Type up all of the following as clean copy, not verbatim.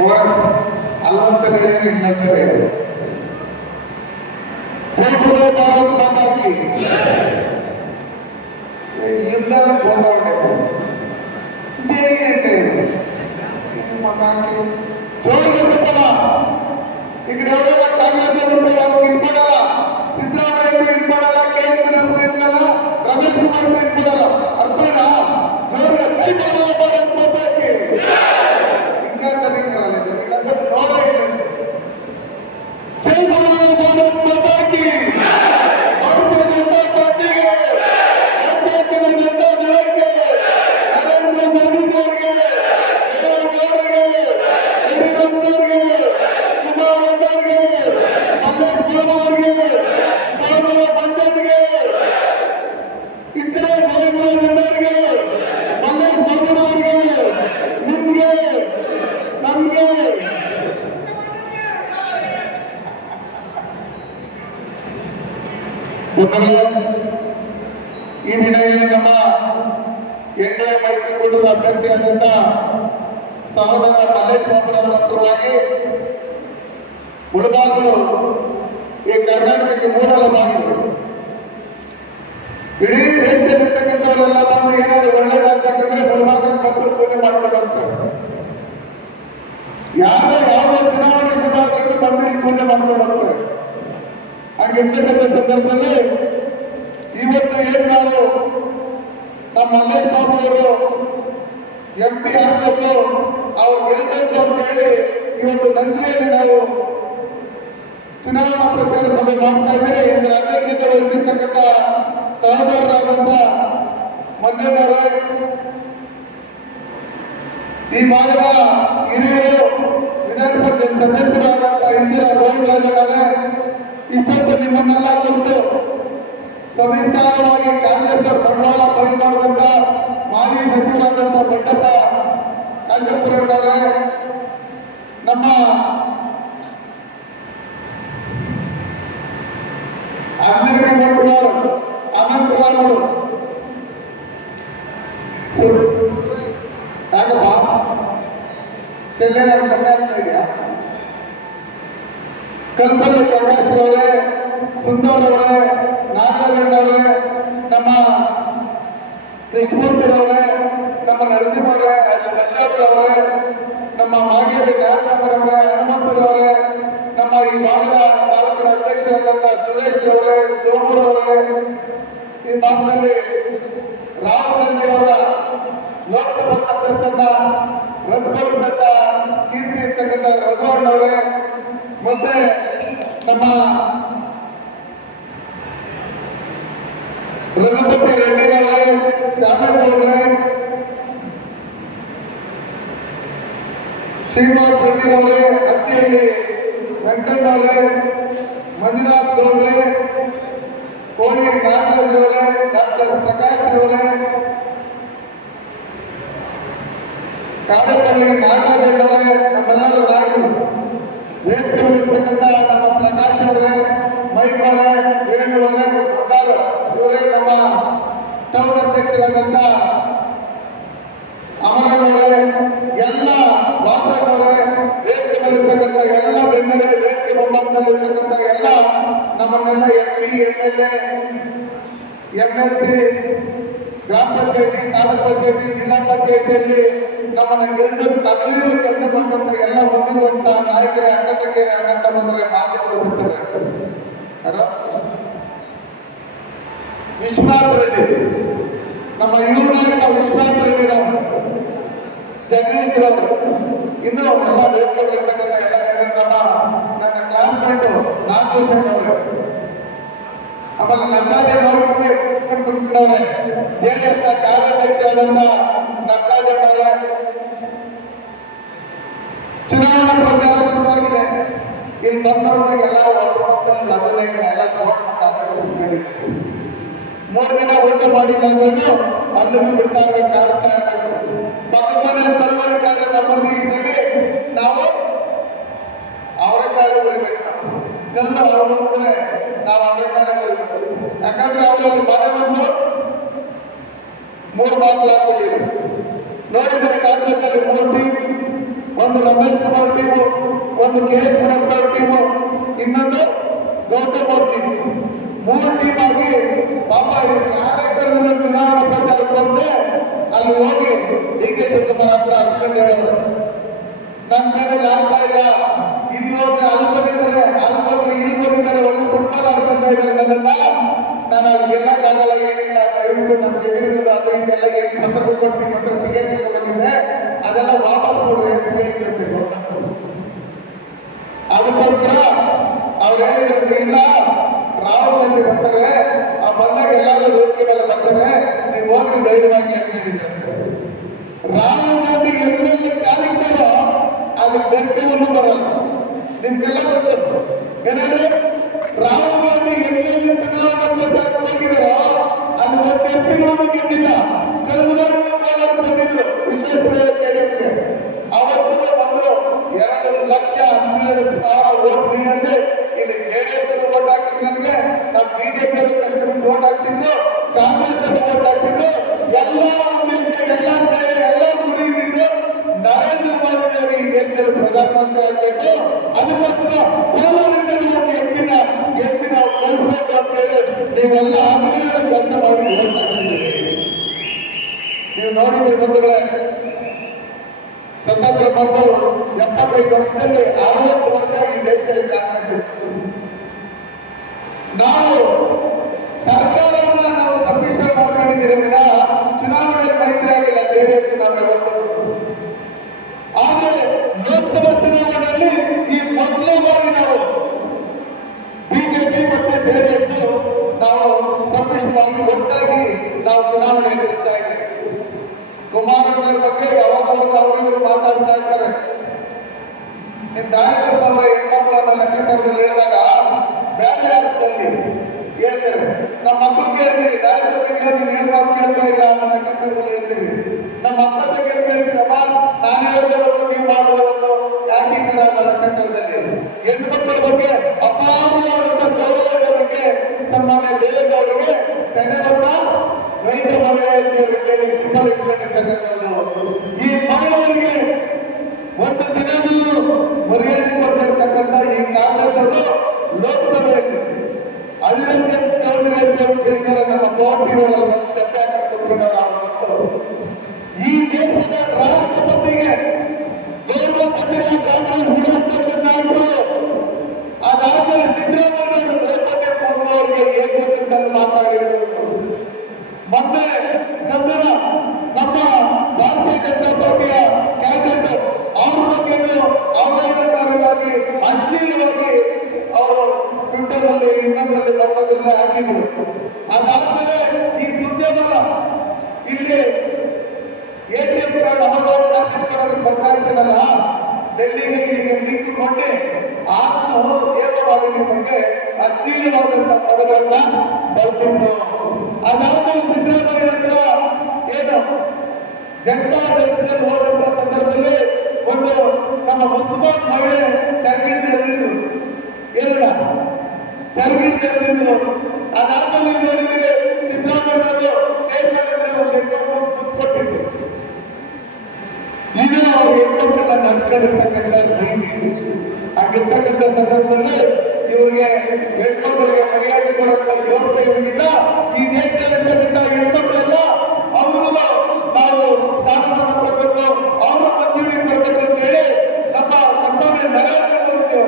ಅಲ್ಲಂತ ಇನ್ನೊಂದ್ಸರಿ ಮಾತಾಡಿ ಯುದ್ಧನ ಹೋರಾಡಬೇಕು ఇక్కడ ఎవరైనా కాంగ్రెస్ ఇవ్వడాలా సిద్ధరామయ్య ఇవ్వడాలా కేంద్రం ఇవ్వడాలా రమేష్ కుమార్ ఇవ్వడాలా అర్థమైనా ఇంకా సరిగ్గా రాలేదు వీళ్ళందరూ నోరైపోయింది ಈ ದಿನದಲ್ಲಿ ನಮ್ಮ ಎನ್ಡಿಎ ಮೈತ್ರಿಕೂಟದ ಅಭ್ಯರ್ಥಿಯಾದಂತ ಸಹೋದರ ಮಲ್ಲೇಶ್ ಬಾಬುರವರ ಪರವಾಗಿ ಮುಳಬಾಗಿಲು ಈ ಕರ್ನಾಟಕಕ್ಕೆ ಮೂಲ ಬಾಗಿಲು ಇಡೀ ದೇಶದಲ್ಲಿರ್ತಕ್ಕಂಥವರೆಲ್ಲ ಬಂದು ಏನಾದ್ರು ಒಳ್ಳೆಯದಾಗ್ತಕ್ಕಂದ್ರೆ ಮುಳಬಾಗಿಲು ಮಕ್ಕಳು ಪೂಜೆ ಮಾಡ್ಕೊಂಡಂತಾರೆ ಯಾವುದೇ ಚುನಾವಣೆ ಶುರುವಾಗಿದ್ದು ಬಂದು ಈ ಪೂಜೆ ಮಾಡ್ಕೊಂಡು ಹೋಗ್ತಾರೆ ಹಾಗಿರ್ತಕ್ಕಂಥ ಸಂದರ್ಭದಲ್ಲಿ ಇವತ್ತು ಏನು ನಾವು ನಮ್ಮ ಮಲ್ಲೇಶ್ ಬಾಬು ಅವರು MP ಆಗಬೇಕು ಅವ್ರು ಗೆಲ್ಲಬೇಕು ಅಂತ ಹೇಳಿ ಇವತ್ತು ನಂದಿಯಲ್ಲಿ ನಾವು ಚುನಾವಣಾ ಪ್ರಚಾರ ಸಭೆ ಮಾಡ್ತಾ ಇದ್ದೇವೆ. ಇದರ ಅಧ್ಯಕ್ಷತೆ ವಹಿಸಿರ್ತಕ್ಕಂಥ ಸಹೋದರರಾದಂಥ ಮಂಜಣ್ಣವರೇ, ಈ ಭಾಗದ ಹಿರಿಯರು, ವಿಧಾನ ಪರಿಷತ್ ಸದಸ್ಯರಾದಂಥ ಇಂದಿರಾ ರೋಹಿತ್ ರಾಜಣ್ಣವರೇ, ಇಷ್ಟೊತ್ತು ನಿಮ್ಮನ್ನೆಲ್ಲ ಕೊಟ್ಟು ಸವಿಸ್ತಾರವಾಗಿ ಕಾಂಗ್ರೆಸ್ ಬಂಡವಾಳ ಬಯಸಿಕೊಂಡಂತ ಮಾಜಿ ಸಚಿವರಾದಂಥ ಬಂಡಪ್ಪ ಕಾಶಪ್ಪರವರೇ, ನಮ್ಮ ಅನಂತರಾಮರು ಯಾಕಪ್ಪ ಚೆಲ್ಲೆ ನಮ್ಮ ಕರ್ನಾಟಕ ಇದೆಯಾ, ಕಲ್ಪಲ್ಲಿ ಪ್ರಕಾಶ್ರವರೇ, ಸುಂದರವರೇ, ನಾಗರಗಣ್ಣವರೇ, ನಮ್ಮ ಕೃಷ್ಣಮೂರ್ತಿರವರೇ, ನಮ್ಮ ನರಸಿಂಹರೇ, ಅಶೋಕ್ರವರೇ, ನಮ್ಮ ಮಾಗೇರಿ ನ್ಯಾಯಸಂಗರವರೇ, ಹನುಮಂತರವರೇ, ನಮ್ಮ ಈ ಭಾಗದ ತಾಲೂಕಿನ ಅಧ್ಯಕ್ಷರಾದಂಥ ಸುರೇಶ್ ಅವರೇ, ಸೋಮರವರೇ, ಈ ಭಾಗದಲ್ಲಿ ರಾಹುಲ್ ಗಾಂಧಿ ಅವರ ಲೋಕಸಭಾ ಸದಸ್ಯರನ್ನ ರದ್ದುಪಡಿಸಿದಂತ ಕೀರ್ತಿ ಇರ್ತಕ್ಕಂಥ ರಘುವಣ್ಣವರೇ, ಮತ್ತೆ ನಮ್ಮ ರಘುಪತಿ ರೆಡ್ಡಿಯವರೇ, ಶ್ಯಾಮಣ್ಣವರೇ, ಶ್ರೀನಿವಾಸ್ ರೆಡ್ಡಿರವರೇ, ಹತ್ತಿಯಲ್ಲಿ ವೆಂಕಣ್ಣವರೇ, ಮಂಜುನಾಥ್ ಗೌಡ್ರೆ, ಕೋಳಿ ನಾಗರಾಜ್ ಅವರೇ, ಡಾಕ್ಟರ್ ಪ್ರಕಾಶ್ ಅವರೇ, ಕಾಡಪಲ್ಲಿ ನಾಗರಾಜಣ್ಣವರೇ, ನಮ್ಮೆಲ್ಲರೂ ನಾಯಕರು, ವೇದಿಕೆಯಲ್ಲಿರ್ತಕ್ಕಂಥ ನಮ್ಮ ಪ್ರಕಾಶ್ ಅವರೇ, ಮೈಕವರೇ, ವೇಣುವರೇ, ಬಂಗಾರ ಇವರೇ, ನಮ್ಮ ಟೌನ್ ಅಧ್ಯಕ್ಷರಾದಂಥ ಅಮರಣ್ಣವರೇ, ಎಲ್ಲ ವಾಸಣ್ಣವರೇ, ವೇದಿಕೆಯಲ್ಲಿರ್ತಕ್ಕಂಥ ಎಲ್ಲ ಬೆಂಬಲ ವೇದಿಕೆ ಬೊಮ್ಮಂತಲ್ಲಿರ್ತಕ್ಕಂಥ ಎಲ್ಲ ನಮ್ಮನ್ನೆಲ್ಲ MP, MLA, MLC, ಗ್ರಾಮ ಪಂಚಾಯತಿ, ತಾಲೂಕು ಪಂಚಾಯತಿ, ಜಿಲ್ಲಾ ಪಂಚಾಯತಿಯಲ್ಲಿ ನಮ್ಮನ್ನ ಗೆದ್ದು ತಗಲಿರುವ ಕೆಲಸ ಬಂದಂತ ಎಲ್ಲ ಹೊಂದಿರುವಂತ ನಾಯಕರೇ, ಅಕ್ಕ ತಂಗಿಯರೇ, ಅಣ್ಣ ತಮ್ಮಂದ್ರೆ, ಮಾಧ್ಯಮರು ಬರ್ತಾರೆ. ವಿಶ್ವನಾಥ್ ರೆಡ್ಡಿ, ನಮ್ಮ ಯುವ ನಾಯಕ ವಿಶ್ವನಾಥ್ ರೆಡ್ಡಿ ರಾವ್, ಜಗದೀಶ್ ರಾವ್, ಇನ್ನೂ ಎಲ್ಲ ವೇದಿಕೆಗಳಿರ್ತಕ್ಕಂಥ ಎಲ್ಲ ನನ್ನ ಕ್ಲಾಸ್ಮೇಟ್ ನಾಗಭೂಷಣ್ ಅವರೇ, ಆಮೇಲೆ ನಟರಾಜ ಕುಂತ್ಕೊಂಡವ್ರೆ, JDS ಕಾರ್ಯಾಧ್ಯಕ್ಷರಾದಂಥ ನಟರಾಜಣ್ಣವರೇ, ಚುನಾವಣಾ ಪ್ರಚಾರ ಶುರುವಾಗಿದೆ. ಇಲ್ಲಿ ಬಂದವರಿಗೆ ಎಲ್ಲ ಎಲ್ಲ 3 ದಿನ ಊಟ ಮಾಡಿಲ್ಲ ಅಂದ್ರೂ ಅಲ್ಲೂ ಬಿಟ್ಟಾಗ ಪಕ್ಕದ ಮನೆ ಬರಬೇಕಾದ್ರೆ ನಮ್ಮಲ್ಲಿ ಇದ್ದೀವಿ ನಾವು ಅವರೆಕಾಳು ಬರಬೇಕು, ಎಲ್ಲ ಅವ್ರು ಬಂದ್ರೆ ನಾವು ಅವರೆಕಾಳು ಬರಬೇಕು. ಯಾಕಂದ್ರೆ ಅವರಲ್ಲಿ ಮನೆ ಬಂದು 3 ಬಾಗಿಲು ಹಾಕೊಂಡಿದ್ರು. ನೋಡಿದ್ರೆ ಕಾಂಗ್ರೆಸ್ ಅಲ್ಲಿ 3 ಟೀಮ್, ಒಂದು ರಮೇಶ್ ಕುಮಾರ್ ಟೀಮು, ಒಂದು ಕೆ ಎಸ್ ಪುರಪ್ಪರ್ ಟೀಮು, ಇನ್ನೊಂದು ಗೌತಮ್ ಟೀಮ್, 3 ಟೀಮ್ ಆಗಿ ಪಾಪ ಕಾರ್ಯಕ್ರಮದ ಚುನಾವಣಾ ಪ್ರಚಾರಕ್ಕೆ ಹೋದ್ರೆ ಅಲ್ಲಿ ಹೋಗಿ ಡಿ ಕೆ ಶಿವಕುಮಾರ್ ಹತ್ರ ಅನ್ಕೊಂಡು ಹೇಳೋರು, ನನ್ನ ಮೇಲೆ ಆಗ್ತಾ ಇಲ್ಲ, ಇಲ್ಲಿ ಹೋದ್ರೆ ಅಲ್ಲಿ ಬಂದಿದ್ದಾರೆ, ಅಲ್ಲಿ ಹೋದ್ರೆ ಇಲ್ಲಿ ಬಂದಿದ್ದಾರೆ, ಒಂದು ಫುಟ್ಬಾಲ್ ಆಡ್ಕೊಂತ ಇದ್ದಾರೆ ನನ್ನನ್ನ, ನಾನು ಅಲ್ಲಿ ಗೆಲ್ಲಕ್ಕಾಗಲ್ಲ, ಏನಿಲ್ಲ, ದಯವಿಟ್ಟು ನಮ್ಗೆ ಅದು ಇದೆಲ್ಲ ಏನು ಪತ್ರ ಕೊಟ್ಟು ಟಿಕೆಟ್ ಬಂದಿದೆ ಅದೆಲ್ಲ ವಾಪಸ್ ಕೊಡ್ರಿ ಅಂತ ಕೇಳ್ತಿರ್ಬೇಕು. ಅದಕ್ಕೋಸ್ಕರ ಅವ್ರು ಹೇಳಿದ್ರು, ಇಲ್ಲ ರಾಹುಲ್ ಗಾಂಧಿ ಬರ್ತಾರೆ, ಆ ಬಂದಾಗ ಎಲ್ಲಾದ್ರೂ ವೇದಿಕೆ ಮೇಲೆ ಬರ್ತಾರೆ, ನೀವು ಹೋಗಿ ಧೈರ್ಯವಾಗಿ ಅಂತ ಹೇಳಿದ್ದಾರೆ. ರಾಹುಲ್ ಗಾಂಧಿ ಎಲ್ಲೆಲ್ಲಿ ಕಾಲಿದ್ದಾರೋ ಅಲ್ಲಿ ಬೆಟ್ಟವನ್ನು ಬರಲ್ಲ. ನಿಮ್ಗೆಲ್ಲ ಗೊತ್ತು ಏನಂದ್ರೆ ರಾಹುಲ್ ಗಾಂಧಿ ಎಲ್ಲೆಲ್ಲಿ ಚುನಾವಣಾ ಪ್ರಚಾರಕ್ಕೆ ಹೋಗಿದಾರೋ ಅಲ್ಲಿ ಒಂದು ಎಂಪಿಗಳನ್ನು ಗೆದ್ದಿಲ್ಲ. ಕಳೆದ ಬಂದಿದ್ರು ವಿಶ್ವೇಶ್ವರಯ್ಯ ಸ್ಟೇಡಿಯಂಗೆ, ಅವತ್ತು ಬಂದ್ರು 2,12,000 ವೋಟ್ ನೀಡಂದ್ರೆ ಇಲ್ಲಿ ಜೆಡಿಎಸ್ ವೋಟ್ ಹಾಕಿದ್ರು, ನನಗೆ ನಮ್ಮ ಬಿಜೆಪಿ ವೋಟ್ ಹಾಕ್ತಿದ್ರು, ಕಾಂಗ್ರೆಸ್ ವೋಟ್ ಹಾಕ್ತಿದ್ರು, ಎಲ್ಲ ಉದ್ದೇಶ ಎಲ್ಲ ಗುರಿ ಇದ್ದಿದ್ದು ನರೇಂದ್ರ ಮೋದಿ ಅವರು ಈ ದೇಶದಲ್ಲಿ ಪ್ರಧಾನಮಂತ್ರಿ ಆಗಬೇಕು, ಅದಕ್ಕೋಸ್ಕರ ಕೋಲಾರಿಂದ ನಾವು ಎತ್ತಿನ ಕಲಿಸಬೇಕು ಅಂತ ಹೇಳಿ ನೀವೆಲ್ಲ ಆಮೇಲೆ ಕೆಲಸ ಮಾಡಿ ನೀವು ನೋಡಿದ್ರಿ ಬಂಧುಗಳೇ. ಸ್ವತಂತ್ರ ಬಂದು 75 ವರ್ಷದಲ್ಲಿ 60 ವರ್ಷ ಈ ದೇಶದಲ್ಲಿ ಕಾಂಗ್ರೆಸ್ ಇತ್ತು. ನಾವು ಸರ್ಕಾರವನ್ನ ನಾವು ಸಮ್ಮಿಶ್ರ ಮಾಡ್ಕೊಂಡಿದ್ದೀರಿ ವಿನಃ ಚುನಾವಣೆ ಮೈತ್ರಿ ಆಗಿಲ್ಲ, ಜೆಡಿಎಸ್ ನಾವು ಆದರೆ ಲೋಕಸಭಾ ಚುನಾವಣೆಯಲ್ಲಿ ಈ ಮೊದಲನೇ ಬಾರಿ ನಾವು ಬಿಜೆಪಿ ಮತ್ತು ಜೆಡಿಎಸ್ ನಾವು ಸಮ್ಮಿಶ್ರವಾಗಿ ಒಟ್ಟಾಗಿ ನಾವು ಚುನಾವಣೆ ಎದುರಿಸ್ತಾ ಇದ್ದೀವಿ. ಕುಮಾರಣ್ಣರ ಬಗ್ಗೆ ಯಾವಾಗಲೂ ಅವರು ಮಾತಾಡ್ತಾ ಇದ್ದಾರೆ. ದಾರಿಕಪ್ಪ ಅವರ ಹೆಣ್ಮಕ್ಳನ್ನ ಲೆಕ್ಕಾಚಾರದಲ್ಲಿ ಹೇಳಿದಾಗ ಬೇರೆ ಅರ್ಥದಲ್ಲಿ ಹೇಳ್ತೇವೆ, ನಮ್ಮ ಮಕ್ಕಳು ಕೇಳ್ತೀವಿ, ದಾರಿಕಪ್ಪಿಗೆ ನೇರವಾಗಿ ಕೇಳ್ತಾ ಇಲ್ಲ ಅನ್ನೋ ಲೆಕ್ಕಾಚಾರದಲ್ಲಿ ಹೇಳ್ತೀವಿ. ನಮ್ಮ ಅಕ್ಕ ಬಗ್ಗೆ ಕೇಳ್ತೀರಮ್ಮ, ನಾನೇ ಹೇಳಿದವರು ನೀವು ಮಾಡುವುದು ಯಾಕೆ ಈ ತರ ಅನ್ನೋ ಲೆಕ್ಕಾಚಾರದಲ್ಲಿ ಹೆಣ್ಮಕ್ಳ ಬಗ್ಗೆ ಅಪಾರವಾದಂತ ಗೌರವದ ಬಗ್ಗೆ ಸನ್ಮಾನ್ಯ ದೇವೇಗೌಡರಿಗೆ ತೆನೆವನ್ನ ರೈತ ಮಹಿಳೆಯರಿಗೆ ಸುಮಾರು ಇಟ್ಕೊಂಡಿರ್ತಕ್ಕಂಥದ್ದು. ಈ ಮಹಿಳೆಯರಿಗೆ ಒಂದು ದಿನದಲ್ಲೂ ಮರ್ಯಾದೆ ಕೊಟ್ಟಿರ್ತಕ್ಕಂಥ ಈ ಕಾಂಗ್ರೆಸ್ ಅವರು ಲೋಕಸಭೆಯಲ್ಲಿ 18 ಕೇಳಿದರೆ ನಮ್ಮ ಕೋಟಿಗಳಲ್ಲಿ ಕೊಟ್ಕೊಂಡ ನಾವು ಈ ದೇಶದ ರಾಷ್ಟ್ರಪತಿಗೆ ಗೌರವ ಕೊಟ್ಟಿಲ್ಲ ಕಾಂಗ್ರೆಸ್ ವಿರೋಧ ನಾಯಕರು. ಅದಾದ್ಮೇಲೆ ಸಿದ್ದರಾಮಯ್ಯ ದ್ರೌಪದಿ ಮುರ್ಮು ಅವರಿಗೆ ಏಕವಚನದಲ್ಲಿ ಮಾತಾಡಿದರು. ಮೊನ್ನೆ ನಮ್ಮ ಭಾರತೀಯ ಜನತಾ ಪಾರ್ಟಿಯ ಕ್ಯಾಬಿನೆಟ್ ಅವ್ರ ಬಗ್ಗೆ ಅವಹೇಳನಕಾರವಾಗಿ ಅಶ್ಲೀಲವಾಗಿ ಅವರು ಟ್ವಿಟರ್ ಅಲ್ಲಿ ಇನ್ನೊಂದರಲ್ಲಿ ಬರ್ತದನ್ನ ಹಾಕಿದ್ರು. ಅದಾದ್ಮೇಲೆ ಈ ಸುದ್ದಿಯನ್ನ ಇಲ್ಲಿ ATM ಕಾರ್ಡ್ ಅಮಲವಾಗಿ ಶಾಸಕರಾಗಿ ಬರ್ತಾ ಇರ್ತಾರಲ್ಲ, ಡೆಲ್ಲಿಗೆ ಇಲ್ಲಿಗೆ ಲಿಂಕ್ ಕೊಂಡು ಆತ್ಮ ದೇವವಾಣಿಯ ಬಗ್ಗೆ ಅಶ್ಲೀಲವಾದಂತಹ ಪದಗಳನ್ನ ಬಳಸಿದ್ರು. ಅದಾದ್ಮೇಲೆ ಸಿದ್ದರಾಮಯ್ಯ ಹತ್ರ ಏನು ಜನತಾ ದರ್ಶನದಲ್ಲಿ ಹೋದಂತ ಸಂದರ್ಭದಲ್ಲಿ ಒಂದು ನಮ್ಮ ಮುಸ್ಲಿಂ ಮಹಿಳೆ ಸೆರಗಿಡಿದ್ರು, ಏನಿಲ್ಲ ಸೆರಗಿಡಿದ್ರು. ಅದಾದ್ಮೇಲೆ ನೋಡಿದ್ರೆ ಸಿದ್ದರಾಮಯ್ಯ ಕೊಟ್ಟಿದ್ರು. ಇದು ಅವ್ರು ಹೆಣ್ಮಕ್ಳನ್ನ ನಡೆಸ್ಕೊಂಡಿರ್ತಕ್ಕಂಥ ರೀತಿ. ಹಾಗಿರ್ತಕ್ಕಂಥ ಸಂದರ್ಭದಲ್ಲಿ ಇವರಿಗೆ ಹೆಣ್ಮಕ್ಳಿಗೆ ಮರ್ಯಾದೆ ಕೊಡುವಂತ ಯೋಗ್ಯತೆ ಇವರಿಗಿಲ್ಲ. ಈ ದೇಶದಲ್ಲಿರ್ತಕ್ಕಂಥ ಹೆಣ್ಮಕ್ಳೆಲ್ಲ ಅವರು ನಾವು ಸ್ಥಾನಮಾನ ಕೊಡಬೇಕು, ಅವರು ಮಂಜೂರಿ ಕೊಡಬೇಕು ಅಂತ ಹೇಳಿ ನಮ್ಮ ಸನ್ಮಾನ್ಯ ನರೇಂದ್ರ ಮೋದಿ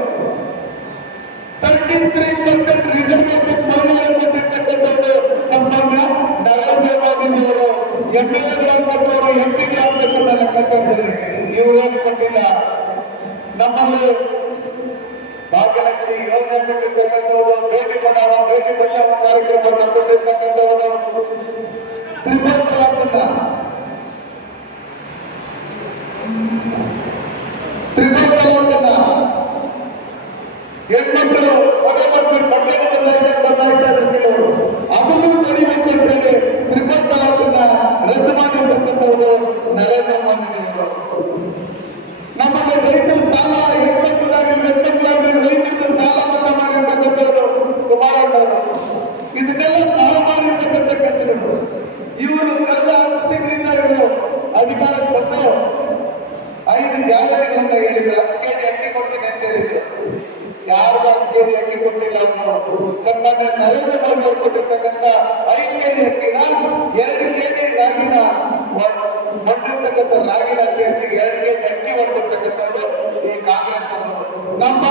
33% ರಿಸರ್ವೇಶನ್ ಮಹಿಳೆಯರು ಕೊಟ್ಟಿರ್ತಕ್ಕಂಥದ್ದು ಸನ್ಮಾನ್ಯ ನರೇಂದ್ರ ಮೋದಿ ಅವರು. ಎಂಪಿಗೆ ಆಗ್ಬೇಕಂತ ಲೆಕ್ಕಾಚಾರದಲ್ಲಿ ಇವರು ಕೊಟ್ಟಿಲ್ಲ. ನಮ್ಮಲ್ಲಿ ಭಾಗ್ಯಲಕ್ಷ್ಮಿ ಯೋಜನೆ ಕೊಟ್ಟಿರ್ತಕ್ಕಂಥವರು, ಭೇಟಿ ಬಚಾವೋ ಕಾರ್ಯಕ್ರಮ ಕೊಟ್ಟಿರ್ತಕ್ಕಂಥವರು, ತ್ರಿಪಲ್ ತಲಾಖನ್ನ ಹೆಣ್ಮಕ್ಳು ಮನೆ ಮಕ್ಕಳು ಬದಲಾಯಿಸಿದವರು ಅದನ್ನು ತಡಿಬೇಕು ಅಂತ ಹೇಳಿ ತ್ರಿಪಲ್ ತಲಾಖನ್ನ ರದ್ದು ಮಾಡಿರ್ತಕ್ಕಂಥವರು ನರೇಂದ್ರ ಮೋದಿಯವರು. ನಮ್ಮಲ್ಲಿ ರೈತರ ಸಾಲ ಹೆಣ್ಮಕ್ಳಾಗಲಿ ರೈತರ ಸಾಲ ಮನ್ನಾ ಮಾಡಿರ್ತಕ್ಕಂಥವರು ಕುಮಾರಣ್ಣವರು. ಇದನ್ನೆಲ್ಲ ನಾವು ಮಾಡಿರ್ತಕ್ಕಂಥ ಕೆಲಸಗಳು. ಇವರು ಕಳೆದ 10 ತಿಂಗಳಿಂದ ಇವರು ಅಧಿಕಾರಕ್ಕೆ ಬಂದು 5 ಗ್ಯಾರಂಟಿಗಳನ್ನ ಹೇಳಿದ್ರು. 10 ಕೆಜಿ ಅಕ್ಕಿ ಕೊಡ್ತೀನಿ ಅಂತ ಹೇಳಿದ್ರು. ಯಾರು 10 ಕೆಜಿ ಅಕ್ಕಿ ಕೊಟ್ಟಿಲ್ಲ. ಅವರು ಸನ್ಮಾನ್ಯ ನರೇಂದ್ರ ಮೋದಿ ಅವರು ಕೊಟ್ಟಿರ್ತಕ್ಕಂಥ 5 ಕೆಜಿ ಅಕ್ಕಿನ 2 ಕೆಜಿ ರಾಗಿನ ಕೊಟ್ಟಿರ್ತಕ್ಕಂಥ ರಾಗಿನ ಸೇರಿಸಿ 2 ಕೆಜಿ ಅಕ್ಕಿ ಕೊಟ್ಟಿರ್ತಕ್ಕಂಥದ್ದು ಈ ಕಾಂಗ್ರೆಸ್ ಅವರು. ನಮ್ಮ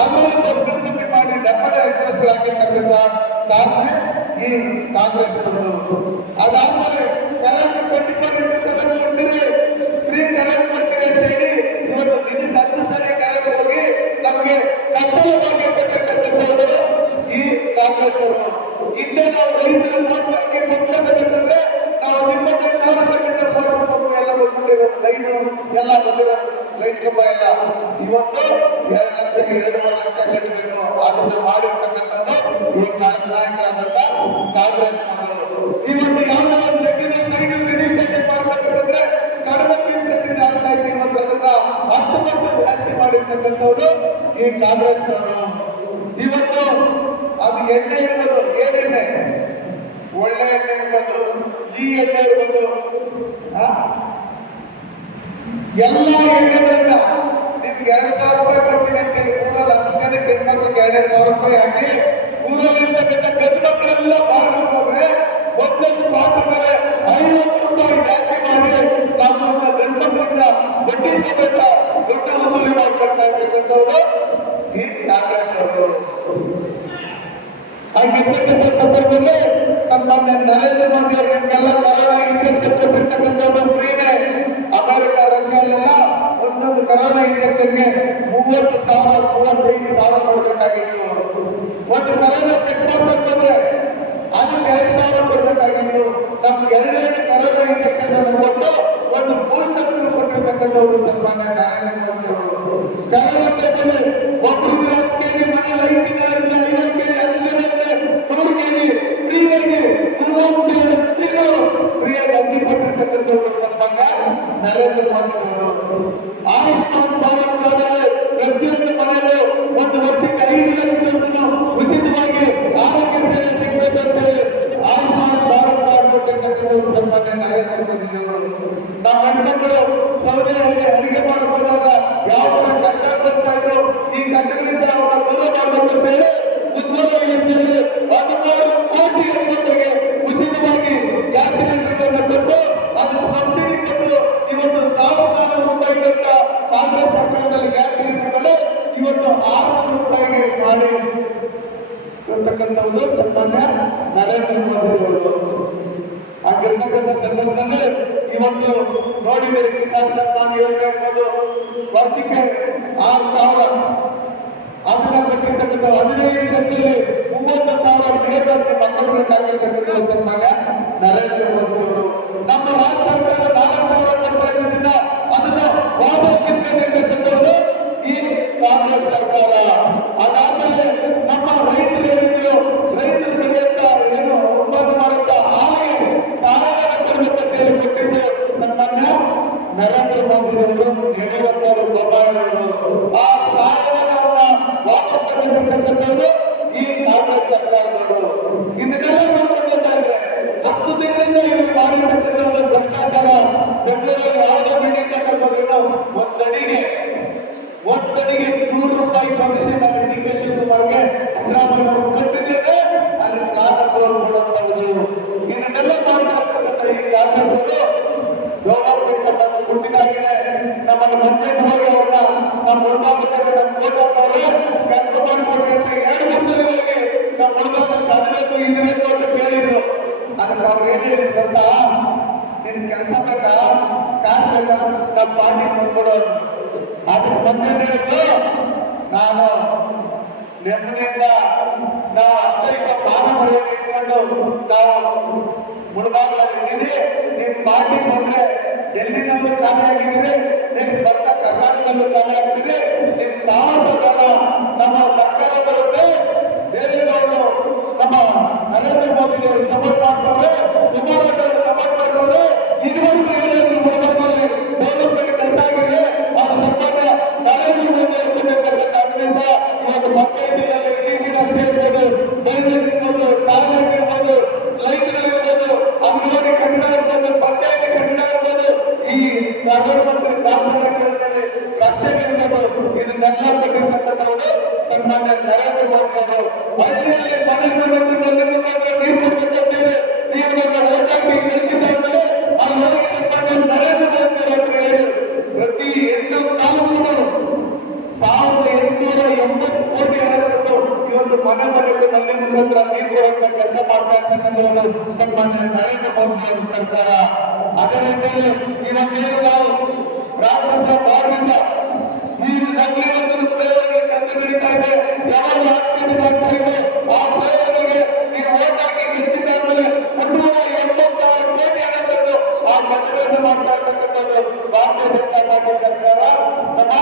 ಅದನ್ನು ಪುಸ್ತಕ ಮಾಡಿ ಡಬ್ಬಲ್ ಎಕ್ಸ್ಪ್ರೆಸ್ ಹಾಕಿರ್ತಕ್ಕಂಥ ಸಾಧನೆ ಈ ಕಾಂಗ್ರೆಸ್ ಅದಾದ್ಮೇಲೆ ಕರೆಂಟ್ 24/7 ಕೊಡ್ತೀರಿ, ಫ್ರೀ ಕರೆಂಟ್ ಕೊಡ್ತೀರಿ ಅಂತ ಹೇಳಿ ಇವತ್ತು ದಿನಕ್ಕೆ 10 ಸರಿ ಕರೆಂಟ್ ಹೋಗಿ ನಮಗೆ ಕಟ್ಟಲು ಬಗ್ಗೆ ಕೊಟ್ಟಿರ್ತಕ್ಕಂಥವರು ಈ ಕಾಂಗ್ರೆಸ್ ಅವರು. ಹಿಂದೆ ನಾವು ರೈತರು ಓಟ್ ಹಾಕಿ ಕೊಡ್ಬೇಕಂತಂದ್ರೆ ನಾವು 25,000 ಕಟ್ಟಿದ ಎಲ್ಲ ಬಂದಿರೋದು ರೈತರು ಎಲ್ಲ ಬಂದಿರೋದು ರೈತ ಕಂಬ ಎಲ್ಲ. ಇವತ್ತು 2 ಲಕ್ಷ 2.5 ಲಕ್ಷ ಕಟ್ಟಬೇಕು. ಅದನ್ನು ಮಾಡಿರ್ತಕ್ಕಂಥದ್ದು ಈ ನಾಯಕರಾದಂತ ಕಾಂಗ್ರೆಸ್ ಮಾಡಲು. ಇವತ್ತು ಯಾವುದೋ ಒಂದು ರೆಡ್ಡಿ ಸೈಡ್ ರಿಜಿಸ್ಟ್ರೇಷನ್ ಮಾಡ್ಬೇಕಂತಂದ್ರೆ ಕಡಿಮೆ ಫೀಸ್ ಕಟ್ಟಿ ಆಗ್ತಾ ಇದೆ. ಇವತ್ತು ಅದನ್ನ 10 ಪಟ್ಟು ಜಾಸ್ತಿ ಮಾಡಿರ್ತಕ್ಕಂಥವ್ರು ಈ ಕಾಂಗ್ರೆಸ್ ಅವರು. ಇವತ್ತು ಅದು ಎಣ್ಣೆ ಇರ್ಬೋದು, ಏನೆಣ್ಣೆ, ಒಳ್ಳೆ ಎಣ್ಣೆ ಇರ್ಬೋದು, ಈ ಎಣ್ಣೆ ಇರ್ಬೋದು, ಎಲ್ಲ ಎಣ್ಣೆಗಳನ್ನ ನಿಮ್ಗೆ 2,000 ರೂಪಾಯಿ ಕೊಡ್ತೀನಿ ಅಂತ ಹೇಳಿ ಊರಲ್ಲಿ 10 ಜನಕ್ಕೆ ಹೆಣ್ಮಕ್ಳಿಗೆ 2,000 ರೂಪಾಯಿ ಹಾಕಿ ಊರಲ್ಲಿರ್ತಕ್ಕಂಥ ಗಂಡ್ಮಕ್ಳೆಲ್ಲ ಬಾಗಿಲು ಹೋದ್ರೆ ಒಂದೊಂದು ಬಾಗಿಲು ಮೇಲೆ 50 ರೂಪಾಯಿ ಜಾಸ್ತಿ ಮಾಡಿ ನಮ್ಮ ಗಂಡ್ಮಕ್ಳಿಂದ ಬಡ್ಡಿ ಸಮೇತ ದುಡ್ಡು ವಸೂಲಿ ಮಾಡ್ಕೊಳ್ತಾ ಇರ್ತಕ್ಕಂಥವ್ರು ಈ ಕಾಂಗ್ರೆಸ್ ಅವರು. ಹಾಗಿರ್ತಕ್ಕಂಥ ಸಂದರ್ಭದಲ್ಲಿ ಸನ್ಮಾನ್ಯ ನರೇಂದ್ರ ಮೋದಿ ಅವರು ನಮಗೆಲ್ಲ ಕರೋನಾ ಇಂಜೆಕ್ಷನ್ ಕೊಟ್ಟಿರ್ತಕ್ಕಂಥದ್ದು ಫ್ರೀನೇ. ಅಮೆರಿಕ, ರಷ್ಯಾ ಎಲ್ಲ ಒಂದೊಂದು ಕರೋನಾ ಇಂಜೆಕ್ಷನ್ಗೆ 30,000 35,000 ಕೊಡಬೇಕಾಗಿತ್ತು. ಒಂದು ಕರೋನಾ ಚೆಕ್ ಮಾಡ್ಬೇಕು ಅಂದ್ರೆ ಅದಕ್ಕೆ 2,000 ಕೊಡಬೇಕಾಗಿತ್ತು. ನಮ್ಗೆ 2 ಕರೋನಾ ಇಂಜೆಕ್ಷನ್ ಅನ್ನು ಕೊಟ್ಟು ಒಂದು ಪೂರ್ಣವನ್ನು ಕೊಟ್ಟಿರ್ತಕ್ಕಂಥವ್ರು ಸನ್ಮಾನ್ಯ ನರೇಂದ್ರ ಮೋದಿ ಅವರು. ಕರೋನಾ ಟೈಮಲ್ಲಿ ಒಬ್ಬರು 10 ಕೆಜಿ ಮನೇಲಿ 5 ದಿನ 50 ಕೆಜಿ 10 ದಿನಕ್ಕೆ 100 ಕೆಜಿ ಫ್ರೀಯಾಗಿ 30 ತಿಂಗಳು ಫ್ರೀಯಾಗಿ ಅಕ್ಕಿ ಕೊಟ್ಟಿರ್ತಕ್ಕಂಥವ್ರು ಸನ್ಮಾನ್ಯ ನರೇಂದ್ರ ಮೋದಿ ಅವರು. ಆಯುಷ್ಮಾನ್ ಭಾರತ್ ಕಾರ್ಡ್ ಪ್ರತಿಯೊಂದು ಮನೆಯಲ್ಲೂ 1 ವರ್ಷಕ್ಕೆ 5 ಲಕ್ಷ ಉಚಿತವಾಗಿ ಆರೋಗ್ಯ ಸೇವೆ ಸಿಗಬೇಕಂತೇಳಿ ಆಯುಷ್ಮಾನ್ ಭಾರತ್ ಕಾರ್ಡ್ ಕೊಟ್ಟಿರ್ತಕ್ಕಂಥವ್ರು ಸನ್ಮಾನ್ಯ ನರೇಂದ್ರ ಮೋದಿ ಅವರು. ನಮ್ಮ ಹೆಣ್ಮಕ್ಳು ಸೌದೆಯಲ್ಲಿ ಅಡಿಗೆ ಮಾಡಬಹುದಾಗ ಯಾವ ತರ ಕಷ್ಟ ಬರ್ತಾ ಇದ್ರು, ಈ ಕಷ್ಟಗಳಿಂದ ಅವರ ದೂರ ಮಾಡಬೇಕಂತ ಹೇಳಿ ಉದ್ಯೋಗಗಳಲ್ಲಿ 16 ಕೋಟಿ ಹೆಣ್ಮಕ್ಳಿಗೆ ಉಚಿತವಾಗಿ ಗ್ಯಾಸ್ ಸಿಲಿಂಡರ್ಗಳನ್ನು ಕೊಟ್ಟು ಅದು ಸಬ್ಸಿಡಿ ಕೊಟ್ಟು ಇವತ್ತು 1,400 ರೂಪಾಯಿ ಕಾಂಗ್ರೆಸ್ ಸರ್ಕಾರದಲ್ಲಿ ಗ್ಯಾಸ್ ಸಿಲಿಂಡರ್ಗಳು ಇವತ್ತು 600 ರೂಪಾಯಿಗೆ ಮಾಡಿ ಇರ್ತಕ್ಕಂಥದ್ದು ಸನ್ಮಾನ್ಯ ನರೇಂದ್ರ ಮೋದಿ ಅವರು. ಆಗಿರ್ತಕ್ಕಂಥ ಸಂದರ್ಭದಲ್ಲಿ ಇವತ್ತು ನೋಡಿದರೆ ಕಿಸಾನ್ ಸನ್ಮಾನ್ ಯೋಜನೆ ಇರ್ಬೋದು, ವರ್ಷಕ್ಕೆ 6,000 ಅದನ್ನ ಕೊಟ್ಟಿರ್ತಕ್ಕಂಥ 15 ಗಂಟೆಯಲ್ಲಿ 30,000 ನೇರವಾಗಿ ಮಕ್ಕಳಿಗೆ ಹಾಕಿರ್ತಕ್ಕಂಥ ಸನ್ಮಾನ್ಯ ನರೇಂದ್ರ ಮೋದಿ ಅವರು. ನಮ್ಮ ರಾಜ್ಯ ಸರ್ಕಾರ 4,000 ಕೊಡ್ತಾ ಇದ್ದಿದ್ದ ಅದನ್ನ ವಾಪಸ್ ಕಿತ್ಕೊಂಡಿರ್ತಕ್ಕಂಥದ್ದು ಈ ಕಾಂಗ್ರೆಸ್ ಸರ್ಕಾರ. ಅದಾದ್ಮೇಲೆ ನಮ್ಮ ರೈತರು ಏನಿದ್ರು ರೈತರು ಬೆಳೆಯುತ್ತ ಏನು ಉತ್ಪಾದನೆ ಮಾಡುತ್ತಾ ಹಾಗೆ ಸಹಾಯಧನ ಕೊಡಬೇಕಂತ ಹೇಳಿ ಕೊಟ್ಟಿದ್ದು ಸನ್ಮಾನ್ಯ ನರೇಂದ್ರ ಮೋದಿ ಅವರು, ಯಡಿಯೂರಪ್ಪ ಅವರು, ಬೊಮ್ಮಾಯಿ ಅವರು. ಆ ಸಹಾಯಧನವನ್ನ ವಾಪಸ್ ತಗೊಂಡಿರ್ತಕ್ಕಂಥದ್ದು ಈ ಕಾಂಗ್ರೆಸ್ ಸರ್ಕಾರದವರು. ಇದನ್ನೆಲ್ಲ ನೋಡ್ಕೊಂಡು ಇದ್ರೆ 10 ತಿಂಗಳಿಂದ ಇವರು ಮಾಡಿರ್ತಕ್ಕಂಥ ಭ್ರಷ್ಟಾಚಾರ. ಬೆಂಗಳೂರಲ್ಲಿ ಯಾವುದೋ ಮೀಟಿಂಗ್ ತಗೊಂಡ್ರು ಒಂದಡಿಗೆ 100 ರೂಪಾಯಿ ಕಮಿಷನ್ ಮಾಡಿ ಡಿ ಕೆ ಶಿವಕುಮಾರ್ಗೆ ಸಿದ್ದರಾಮಯ್ಯವರು ಕಟ್ಟಿದ್ರೆ ಅಲ್ಲಿ ಕಾರಣಗಳು ಕೊಡುವಂತದ್ದು. ಇದನ್ನೆಲ್ಲ ಮಾಡ್ತಕ್ಕಂಥ ಈ ಕಾಂಗ್ರೆಸ್ ಅವರು ಗೌರವಪೀಠ ಹುಟ್ಟಿದಾಗಿದೆ. ನಮ್ಮನ್ನು ಮಂಜೇಶ್ವರ ಹೋಗಿ ಅವ್ರನ್ನ ನಮ್ಮ ಮುಳುಗಾಲದಲ್ಲಿ ನಮ್ಮ ಕೋಟದವರು ಕೆಲಸ ಮಾಡಿಕೊಡ್ರಿ ಅಂತ 2 ಗುಂಪುಗಳಿಗೆ ನಮ್ಮ ಮುಳುಗಾಲದಲ್ಲಿ 15 ಅಂತ ಕೇಳಿದ್ರು. ಅದಕ್ಕೆ ಅವ್ರು ಏನ್ ಹೇಳಿದ್ರು ಗೊತ್ತಾ, ನಿನ್ ಕೆಲಸ ಬೇಕಾ, ಕಾಸು ಬೇಕಾ, ನಮ್ಮ ಪಾರ್ಟಿ ತಂದ್ಕೊಡೋದು. ಅದಕ್ಕೆ ಮಂಜೆ ಹೇಳಿದ್ರು, ನಾನು ನೆಮ್ಮದಿಯಿಂದ ನಾವು ಅಷ್ಟೈಕ ಮಾನ ಮರ್ಯಾದೆ ಇಟ್ಕೊಂಡು ನಾವು ಮುಳುಗಾಲದಲ್ಲಿ ನಿಮ್ ಪಾರ್ಟಿ ಬಂದ್ರೆ ಎಲ್ಲಿನಲ್ಲೂ ಖಾಲಿ ಆಗಿದ್ರೆ ನಿಮ್ ಬರ್ತಾ ಕರ್ನಾಟಕದಲ್ಲೂ ಖಾಲಿ ಆಗ್ತಿದೆ. ನಿಮ್ ಸಾಹಸಗಳ ನಮ್ಮ ಸರ್ಕಾರ ಬರುತ್ತೆ, ದೇವೇಗೌಡರು ನಮ್ಮ ನರೇಂದ್ರ ಮೋದಿ ಅವರು ಸಪೋರ್ಟ್ ಮಾಡ್ತಾರೆ, ಕುಮಾರಸ್ವಾಮಿ ಸಪೋರ್ಟ್ ಮಾಡ್ತಾರೆ. ಇದುವರೆಗೂ ಏನಾದ್ರು ಮುಳುಗಾಲದಲ್ಲಿ ಡೆವಲಪ್ಮೆಂಟ್ ಕೆಲಸ ಆಗಿದೆ ಅದು ಸರ್ಕಾರ ನರೇಂದ್ರ ಮೋದಿ ಅವರು ಕೊಟ್ಟಿರ್ತಕ್ಕಂಥ ಇವತ್ತು ಮಕ್ಕಳಿನಲ್ಲಿ ಟಿಸಿ ರಸ್ತೆ ಇರ್ಬೋದು, ಬೆಂಗಳೂರು ಇರ್ಬೋದು, ಟಾಯ್ಲೆಟ್ ಇರ್ಬೋದು, ಲೈಟ್ಗಳು ಇರ್ಬೋದು, ಅಂಗನವಾಡಿ ಕಟ್ಟಡ ಇರ್ಬೋದು, ಪಂಚಾಯತಿ ಕಟ್ಟಡ ಇರ್ಬೋದು, ಈ ಅವಕಾಶಗಳು ಸನ್ಮಾನ್ಯ ನರೇಂದ್ರ ಮೋದಿ ಅವರ ಸರ್ಕಾರ. ಅದೇ ರೀತಿಯಲ್ಲಿ ಇವತ್ತೇನು ನಾವು ರಾಷ್ಟ್ರದ ಭಾಗದಿಂದ ಈ ನಗರವನ್ನು ಪ್ರಯೋಗಗಳು ಕೆಲಸ ನಡೀತಾ ಇದೆ, ಯಾವಾಗ ಆಗ್ತಾ ಇದೆ ಆ ಪ್ರಯೋಗಗಳಿಗೆ ನೀವು ಓಟ್ ಹಾಕಿ ಗೆದ್ದಿದ್ದಾದ್ಮೇಲೆ 386 ಕೋಟಿ ಹಣವನ್ನು ಆ ಕೆಲಸಗಳನ್ನು ಮಾಡ್ತಾ ಇರ್ತಕ್ಕಂಥದ್ದು ಭಾರತೀಯ ಜನತಾ ಪಾರ್ಟಿ ಸರ್ಕಾರ, ನಮ್ಮ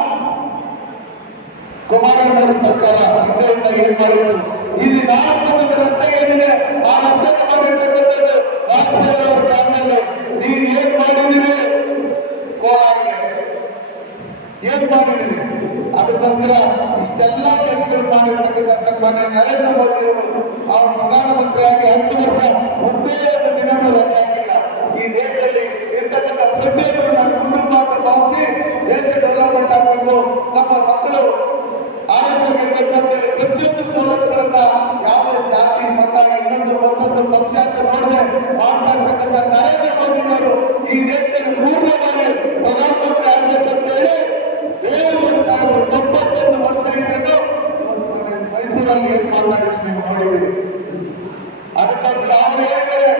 ಕುಮಾರಣ್ಣವರ ಸರ್ಕಾರ ಹಿಂದೆಯಿಂದ ಏನ್ ಮಾಡಿದ್ರು. ಇಲ್ಲಿ ನಾಲ್ಕು ರಸ್ತೆ ಏನಿದೆ ಆ ರಸ್ತೆ ಮಾಡಿರ್ತಕ್ಕಂಥದ್ದು ರಾಜಕೀಯದವರ ಕಾರಣದಲ್ಲಿ. ನೀವು ಏನ್ ಮಾಡಿದ್ದೀರಿ ಕೋಲಾರಿಗೆ, ಏನ್ ಮಾಡಿದ್ದೀರಿ? ಅದಕ್ಕೋಸ್ಕರ ಇಷ್ಟೆಲ್ಲ ಕೆಲಸಗಳು ಮಾಡಿರ್ತಕ್ಕಂಥ ಸನ್ಮಾನ್ಯ ನರೇಂದ್ರ ಮೋದಿ ಅವರು ಪ್ರಧಾನಮಂತ್ರಿಯಾಗಿ 10 ವರ್ಷ ಒಂದೇ ಒಂದು ದಿನವೂ ರಜೆ ಹಾಕಿಲ್ಲ. ಈ ದೇಶದಲ್ಲಿ ಇರ್ತಕ್ಕಂಥ ಪ್ರತಿಯೊಬ್ಬರು ನಮ್ಮ ಕುಟುಂಬ ಅಂತ ಭಾವಿಸಿ ದೇಶ ಡೆವಲಪ್ಮೆಂಟ್ ಆಗಬೇಕು, ನಮ್ಮ ಮಕ್ಕಳು ಆರೋಗ್ಯವಾಗಿ ಪ್ರತಿಯೊಂದು ಸವಲತ್ತುಗಳನ್ನ ಯಾವ ಜಾತಿ ಮತ ಇನ್ನೊಂದು ಮತ್ತೊಂದು ಪಕ್ಷ ಅಂತ ನೋಡದೆ ಮಾಡ್ತಾ ಇರ್ತಕ್ಕಂಥ ನರೇಂದ್ರ ಮೋದಿ ಅವರು ಈ ದೇಶದಲ್ಲಿ 3ನೇ ಬಾರಿ ಪ್ರಧಾನಮಂತ್ರಿ ಆಗ್ಬೇಕಂತ ಹೇಳಿ 7,091 ವರ್ಷ ಇದ್ದು ಮೈಸೂರಲ್ಲಿ ಏನ್ ಮಾತಾಡಿದ್ರು ನೀವು ನೋಡಿದ್ದೀರಿ. ಅದಕ್ಕೋಸ್ಕರ ಅವರು ಹೇಳಿದರೆ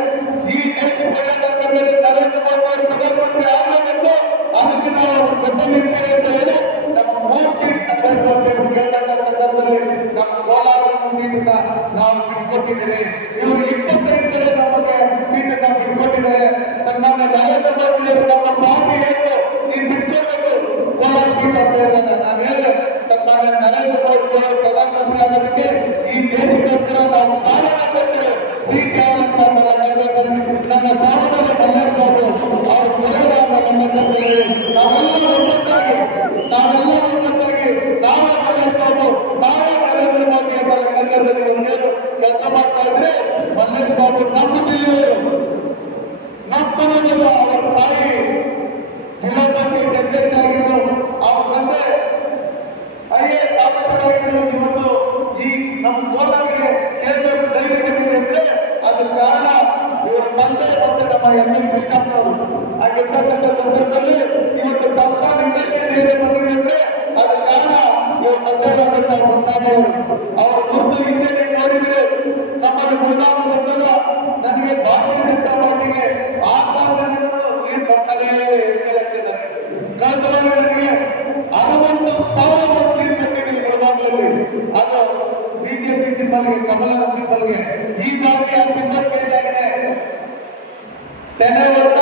ಈ ದೇಶಕ್ಕೆ ನರೇಂದ್ರ ಮೋದಿ ಅವರು ಪ್ರಧಾನಮಂತ್ರಿ ಆಗಬೇಕೆಂದು ಅದಕ್ಕೆ ನಾವು ಅವರು ಜೊತೆಲಿರ್ತೇವೆ ಅಂತ ಹೇಳಿ ನಮ್ಮ 3 ಸೀಟ್ ಸಂಗ್ರಹಿಸಬೇಕು ಕೇಳತಕ್ಕಂಥದ್ದಲ್ಲಿ ನಮ್ಮ ಕೋಲಾರದ ಸೀಟನ್ನ ನಾವು ಬಿಟ್ಕೊಟ್ಟಿದ್ದೇವೆ. ಇವರು 25 ಕಡೆ ನಮಗೆ ಸೀಟನ್ನ ಬಿಟ್ಕೊಟ್ಟಿದ್ದಾರೆ. ಸನ್ಮಾನ್ಯ ನರೇಂದ್ರ ಮೋದಿ ಅವರು ನಮ್ಮ ಪಾರ್ಟಿ ಏನು ನೀವು ಬಿಟ್ಕೊಳ್ಬೇಕು ಕೋಲಾರ ಸೀಟ್ ಅಂತ ಹೇಳಿದಾಗ ನಾನು ಹೇಳಿದೆ, ಸನ್ಮಾನ್ಯ ನರೇಂದ್ರ ಮೋದಿ ಅವರು ಪ್ರಧಾನಮಂತ್ರಿ ಆಗೋದಕ್ಕೆ ಈ ದೇಶಕ್ಕೋಸ್ಕರ ನಾವು ಕಾರಣ ಕೊಟ್ಟರೆ ಸೀಟ್ ಯಾವಂತ ನನ್ನ ಸಹೋದರ ಮಲ್ಲಸ್ವಾಮಿ ಅವರು ಕೊರೋನ ನಾವೆಲ್ಲ ಒಟ್ಟಾಗಿ ನಾವೇ ನರೇಂದ್ರ ಮೋದಿ ಅವರ ಕೇಂದ್ರದಲ್ಲಿ ಒಂದೇನು ಕೆಲಸ ಮಾಡ್ತಾ ಇದ್ರೆ ಮಲ್ಲಸ್ವಾಮಿ ನಮ್ಮ ಜಿಲ್ಲೆಯವರು ನಮ್ಮ ಅವರ ತಾಯಿ ಜಿಲ್ಲಾ ಪಂಚಾಯತ್ ಅಧ್ಯಕ್ಷ ಆಗಿದ್ರು, ಅವ್ರ ತಂದೆ IAS ಆಫೀಸರ್ ಇವತ್ತು ಈ ನಮ್ಮ ಕೋಲಾರಿಗೆ ಕೇಂದ್ರ ಧೈರ್ಯ ಬಂದಿದೆ ಅಂದ್ರೆ ಅದಕ್ಕೆ ಕಾರಣ ಇವರ ತಂದೆ ಮತ್ತು ನಮ್ಮ ML ಕೃಷ್ಣಪ್ಪನವರು. ಆಗಿರ್ತಕ್ಕಂಥ ಸಂದರ್ಭದಲ್ಲಿ ಇವತ್ತು ಟಾಪ್ಕಾನ್ ಇಂಡಸ್ಟ್ರಿಯಲ್ ಏರಿಯಾ ಬಂದಿದೆ ಅಂದ್ರೆ ಅದಕ್ಕೆ ಕಾರಣ ಇವರ ತಂದೆಯಾದಂತಹ ಮುನ್ಸಾಮಿಯವರು. ಅವರ ಗುರುತು ಹಿಂದೆ ನೀವು ನೋಡಿದ್ರೆ ನಮ್ಮಲ್ಲಿ ಮುಲ್ದಾನ ಬಂದಾಗ ನನಗೆ ಭಾರತೀಯ ಜನತಾ ಪಾರ್ಟಿಗೆ ಆತ್ಮಹತ್ಯೆಯನ್ನು ನೀರು ಕೊಟ್ಟಲೇ ಕಳೆದ ನನಗೆ 60,000 ಓಟ್ ನೀರು ಕೊಟ್ಟಿದ್ದೀನಿ ಪ್ರಭಾಗದಲ್ಲಿ. ಅದು ಬಿಜೆಪಿ ಸಿಂಬಲ್ಗೆ, ಕಮಲ ಸಿಂಬಲ್ಗೆ. ಈ ಬಾರಿ ಆ ಸಿಂಬಲ್ ಚೇಂಜ್ ಆಗಿದೆ. ತೆನೆ ಹೊತ್ತ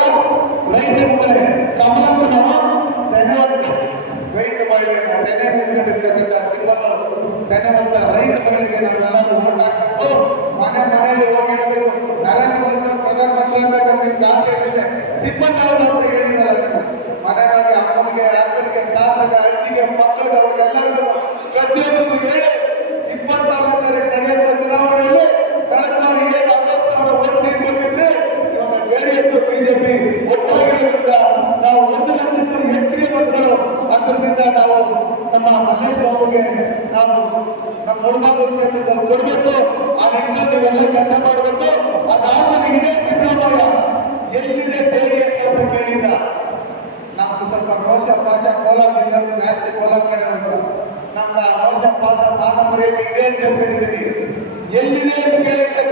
ರೈತ ಮಹಿಳೆ, ಕಮಲಕ್ಕೆ ನಾವು ತೆನೆ ಹೊತ್ತ ರೈತ ಮಹಿಳೆ, ತೆನೆ ನಿಂತ್ಕೊಂಡಿರ್ತಕ್ಕಂಥ ಸಿಂಬಲ್ ತೆನೆ ಹೊತ್ತ ರೈತ ಮಹಿಳೆಗೆ ನಾವೆಲ್ಲರೂ ಓಟ್ ಹಾಕಬೇಕು. ಮನೆಯಲ್ಲಿ ಹೋಗಿ ಹೇಳಬೇಕು ನರೇಂದ್ರ ಮೋದಿ ಪ್ರಧಾನಮಂತ್ರಿ ಆಗಬೇಕಂತ ನಿಮ್ಗೆ ಆಸೆ ಇರುತ್ತೆ. ಸಿಂಬಲ್ ಯಾವ್ದು ಅಂತ ಹೇಳಿದಾರೆ ಮನೆಗಾಗಿ ಅಮ್ಮನಿಗೆ, ಅಕ್ಕನಿಗೆ, ತಾತಗೆ, ಅಜ್ಜಿಗೆ, ಮಕ್ಕಳಿಗೆ ಅವರಿಗೆಲ್ಲರಿಗೂ ಪ್ರತಿಯೊಬ್ಬರಿಗೂ ಹೇಳಿ 24ನೇ ನಡೆಯುವ ಚುನಾವಣೆಯಲ್ಲಿ ಕಳೆದ ಬಾರಿ 60,000 ಓಟ್ ನೀರು ಕೊಟ್ಟಿದ್ರೆ ಇವಾಗ JDS ಬಿಜೆಪಿ ಒಟ್ಟಾಗಿರೋದ್ರಿಂದ ನಾವು 1 ಲಕ್ಷಕ್ಕೂ ಹೆಚ್ಚಿಗೆ ಬಂದರು. ಅದರಿಂದ ನಾವು ನಮ್ಮ ಮಹೇಶ್ ಬಾಬುಗೆ ನಾವು ನಮ್ಮ ಮುಳುಬಾಗಿಲು ಕ್ಷೇತ್ರದಲ್ಲಿ ಕೊಡಬೇಕು. ಆ ನಿಟ್ಟಿನಲ್ಲಿ ನೀವೆಲ್ಲ ಕೆಲಸ ಮಾಡಬೇಕು. ಅದಾದ್ಮೇಲೆ ಇದೇ ಸಿದ್ದರಾಮಯ್ಯ ಎಲ್ಲಿದೆ JDS ಅಂತ ಕೇಳಿದ ನಮ್ದು ಸ್ವಲ್ಪ ರೋಷ ಪಾಶ ಕೋಲಾರ ಜಿಲ್ಲೆ ಜಾಸ್ತಿ ಕೋಲಾರ ಕಡೆ ನಮ್ದು ರೋಷ ಪಾಶ ಮಾನವರಿಗೆ ಇದೆ ಅಂತ ಹೇಳಿದ್ದೀನಿ. ಎಲ್ಲಿದೆ ಅಂತ ಕೇಳಿದ್ರೆ